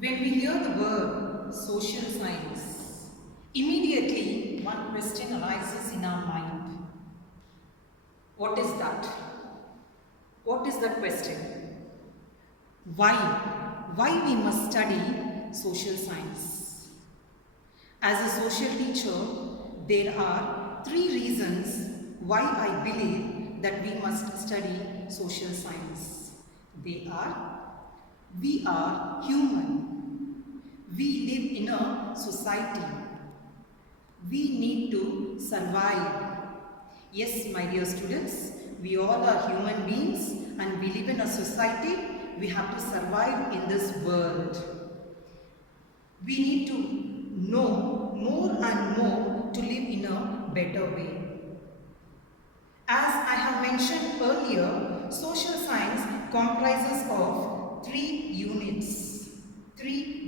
When we hear the word social science, immediately one question arises in our mind. What is that? What is that question? Why? Why we must study social science? As a social teacher, there are three reasons why I believe that we must study social science. They are: we are human. We live in a society. We need to survive. Yes, my dear students, we all are human beings and we live in a society. We have to survive in this world. We need to know more and more to live in a better way. As I have mentioned earlier, social science comprises of three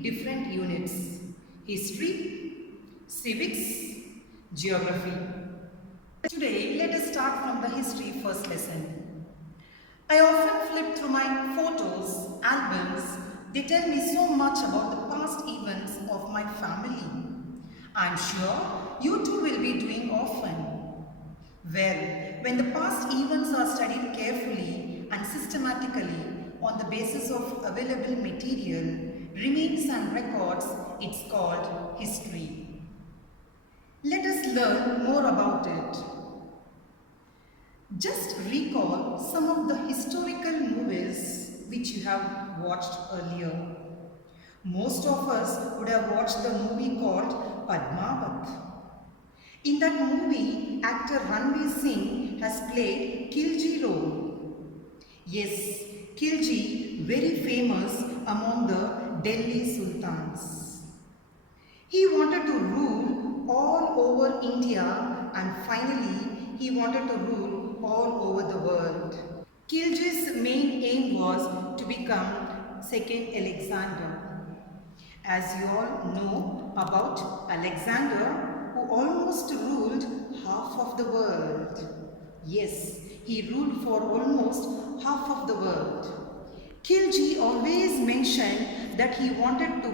different units: history, civics, geography. Today, let us start from the history first lesson. I often flip through my photos, albums. They tell me so much about the past events of my family. I'm sure you too will be doing often. Well, when the past events are studied carefully and systematically on the basis of available material, remains and records, it's called history. Let us learn more about it. Just recall some of the historical movies which you have watched earlier. Most of us would have watched the movie called Padmavat. In that movie, actor Ranveer Singh has played Khilji role. Yes, Khilji, very famous among the Delhi Sultans. He wanted to rule all over India and finally he wanted to rule all over the world. Khilji's main aim was to become second Alexander. As you all know about Alexander, who almost ruled half of the world. Yes, he ruled for almost half of the world. Khilji always mentioned that he wanted to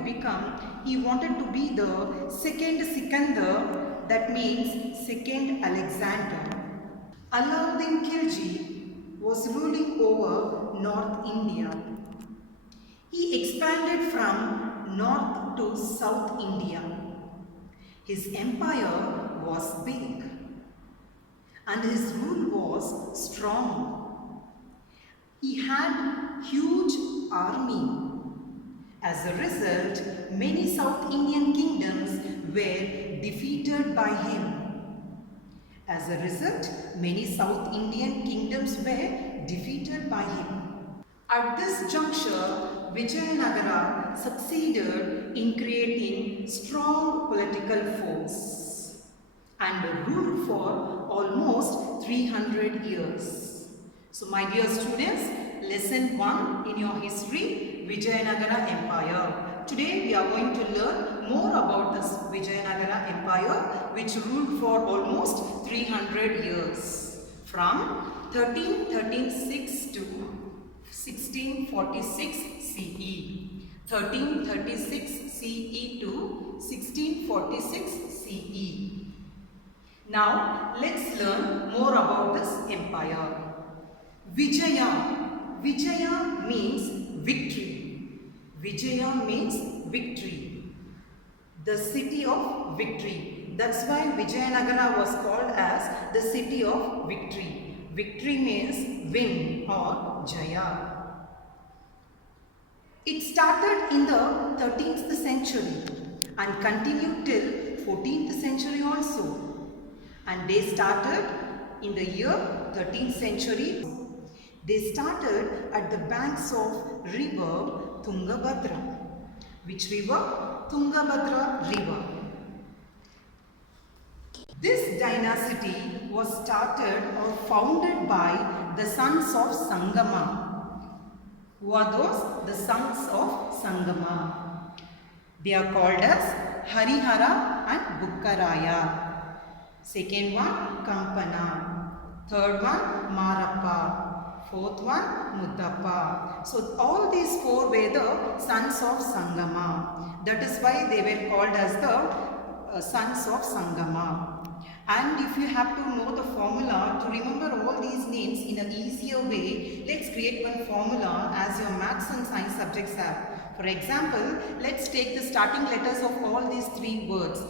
be the second Sikandar, that means second Alexander. Alauddin Khilji was ruling over North India. He expanded from North to South India. His empire was big and his rule was strong. He had huge army. As a result, many South Indian kingdoms were defeated by him. As a result, many South Indian kingdoms were defeated by him. At this juncture, Vijayanagara succeeded in creating strong political force and ruled for almost 300 years. So my dear students, lesson 1 in your history, Vijayanagara Empire. Today we are going to learn more about this Vijayanagara Empire, which ruled for almost 300 years from 1336 to 1646 CE. 1336 CE to 1646 CE. Now let's learn more about this empire. Vijaya. Vijaya means victory. Vijaya means victory. The city of victory. That's why Vijayanagara was called as the city of victory. Victory means win or Jaya. It started in the 13th century and continued till 14th century also. And they started in the year 13th century. They started at the banks of river Tungabhadra. Which river? Tungabhadra river. This dynasty was started or founded by the sons of Sangama. Who are those? The sons of Sangama. They are called as Harihara and Bukkaraya. Second one, Kampana. Third one, Marappa. Fourth one, Muddappa. So all these four were the sons of Sangama. That is why they were called as the sons of Sangama. And if you have to know the formula to remember all these names in an easier way, let's create one formula as your maths and science subjects have. For example, let's take the starting letters of all these three words.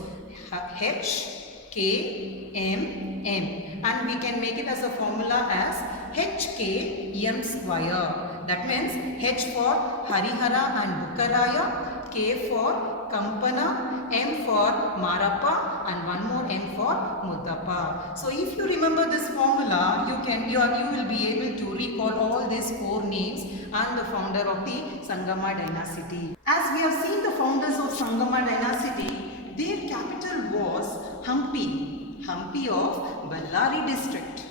H, K, M, N. And we can make it as a formula as HKM square. That means H for Harihara and Bukkaraya, K for Kampana, M for Marappa, and one more N for Muddappa. So if you remember this formula, you will be able to recall all these four names and the founder of the Sangama dynasty. As we have seen the founders of Sangama dynasty, their capital was Hampi of Ballari district.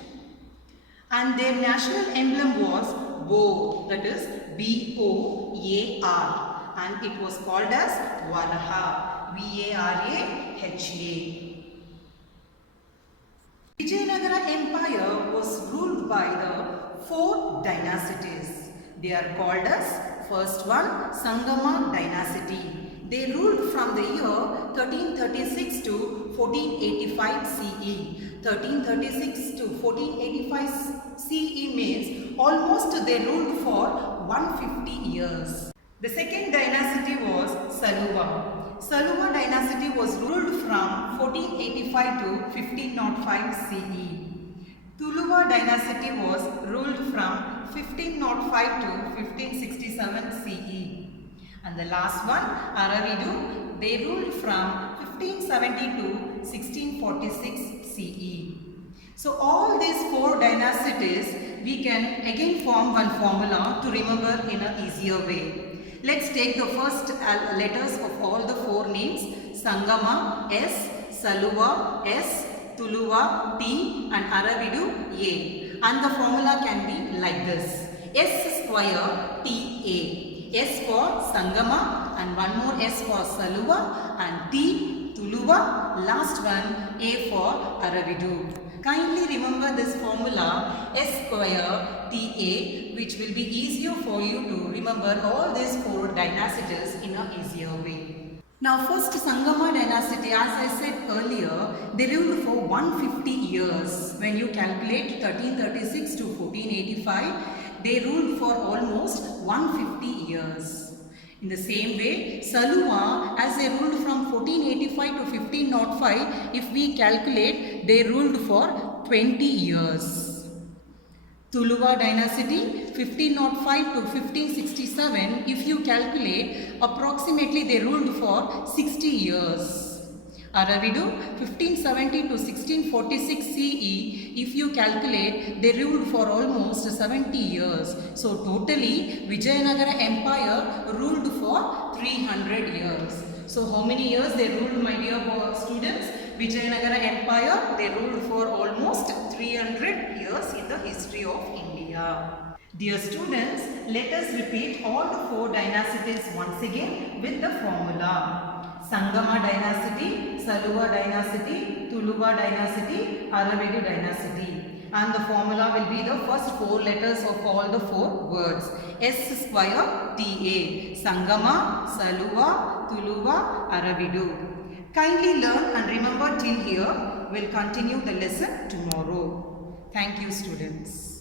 And their national emblem was boar, that is B-O-A-R. And it was called as Varaha, V-A-R-A-H-A. Vijayanagara Empire was ruled by the four dynasties. They are called as, first one, Sangama dynasty. They ruled from the year 1336 to 1485 CE. 1336 to 1485 CE means almost they ruled for 150 years. The second dynasty was Saluva. Saluva dynasty was ruled from 1485 to 1505 CE. Tuluva dynasty was ruled from 1505 to 1567 CE. And the last one, Aravidu, they ruled from 1570 to 1646 CE. So all these four dynasties, we can again form one formula to remember in an easier way. Let's take the first letters of all the four names. Sangama, S, Saluva, S, Tuluva, T, and Aravidu, A. And the formula can be like this. S square, T, A. S for Sangama and one more S for Saluva and T, Tuluva, last one A for Aravidu. Kindly remember this formula S square TA, which will be easier for you to remember all these four dynasties in an easier way. Now first Sangama dynasty, as I said earlier, they ruled for 150 years. When you calculate 1336 to 1485, they ruled for almost 150 years. In the same way, Saluva, as they ruled from 1485 to 1505, if we calculate, they ruled for 20 years. Tuluva dynasty, 1505 to 1567, if you calculate, approximately they ruled for 60 years. Aravidu, 1570 to 1646 CE, if you calculate, they ruled for almost 70 years. So totally, Vijayanagara Empire ruled for 300 years. So how many years they ruled, my dear students? Vijayanagara Empire, they ruled for almost 300 years in the history of India. Dear students, let us repeat all the four dynasties once again with the formula. Sangama dynasty, Saluva dynasty, Tuluva dynasty, Aravidu dynasty. And the formula will be the first four letters of all the four words. S square TA. Sangama, Saluva, Tuluva, Aravidu. Kindly learn and remember till here. We'll continue the lesson tomorrow. Thank you, students.